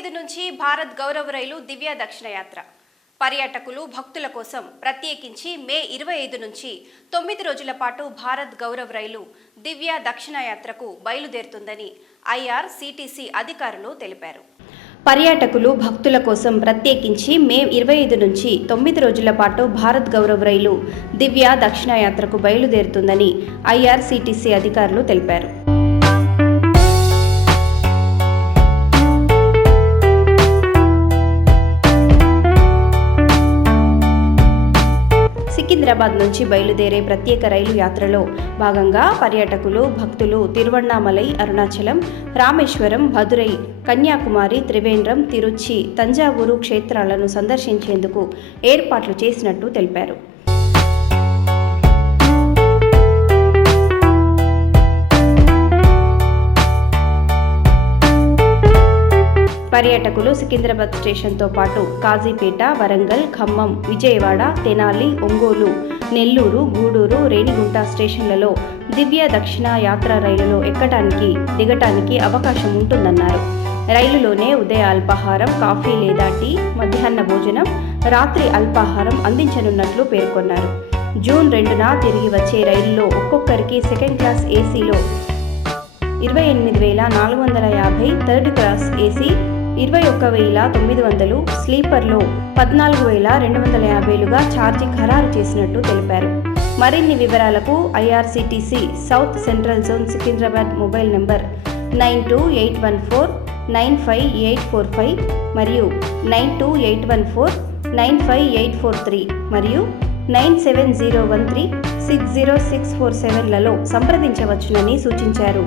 25 నుంచి భారత్ గౌరవ రైలు దివ్య దక్షిణ యాత్ర పర్యాటకులు భక్తుల కోసం ప్రత్యేకించి మే 25 నుంచి 9 రోజుల పాటు భారత్ గౌరవ రైలు దివ్య దక్షిణ యాత్రకు బయలుదేరుతుందని ఐఆర్సీటీసీ అధికారులు తెలిపారు. పర్యాటకులు భక్తుల కోసం ప్రత్యేకించి మే 25 నుంచి 9 రోజుల పాటు భారత్ గౌరవ రైలు దివ్య దక్షిణ యాత్రకు బయలుదేరుతుందని ఐఆర్సీటీసీ అధికారులు తెలిపారు. సికింద్రాబాద్ నుంచి బయలుదేరే ప్రత్యేక రైలు యాత్రలో భాగంగా పర్యాటకులు భక్తులు తిరువణ్ణామలై, అరుణాచలం, రామేశ్వరం, మదురై, కన్యాకుమారి, త్రివేంద్రం, తిరుచి, తంజావూరు క్షేత్రాలను సందర్శించేందుకు ఏర్పాట్లు చేసినట్టు తెలిపారు. పర్యాటకులు సికింద్రాబాద్ స్టేషన్తో పాటు కాజీపేట, వరంగల్, ఖమ్మం, విజయవాడ, తెనాలి, ఒంగోలు, నెల్లూరు, గూడూరు, రేణిగుంట స్టేషన్లలో దివ్య దక్షిణ యాత్ర రైలులో ఎక్కటానికి దిగటానికి అవకాశం ఉంటుందన్నారు. రైలులోనే ఉదయ అల్పాహారం, కాఫీ లేదా టీ, మధ్యాహ్న భోజనం, రాత్రి అల్పాహారం అందించనున్నట్లు పేర్కొన్నారు. జూన్ 2న తిరిగి వచ్చే రైలులో ఒక్కొక్కరికి సెకండ్ క్లాస్ ఏసీలో 28,450, థర్డ్ క్లాస్ ఏసీ 21,900, స్లీపర్లో 14,250లుగా ఛార్జీ ఖరారు చేసినట్టు తెలిపారు. మరిన్ని వివరాలకు IRCTC south central zone Secunderabad mobile number 9281495845 మరియు 9281495843 మరియు 9701360647లలో సంప్రదించవచ్చునని సూచించారు.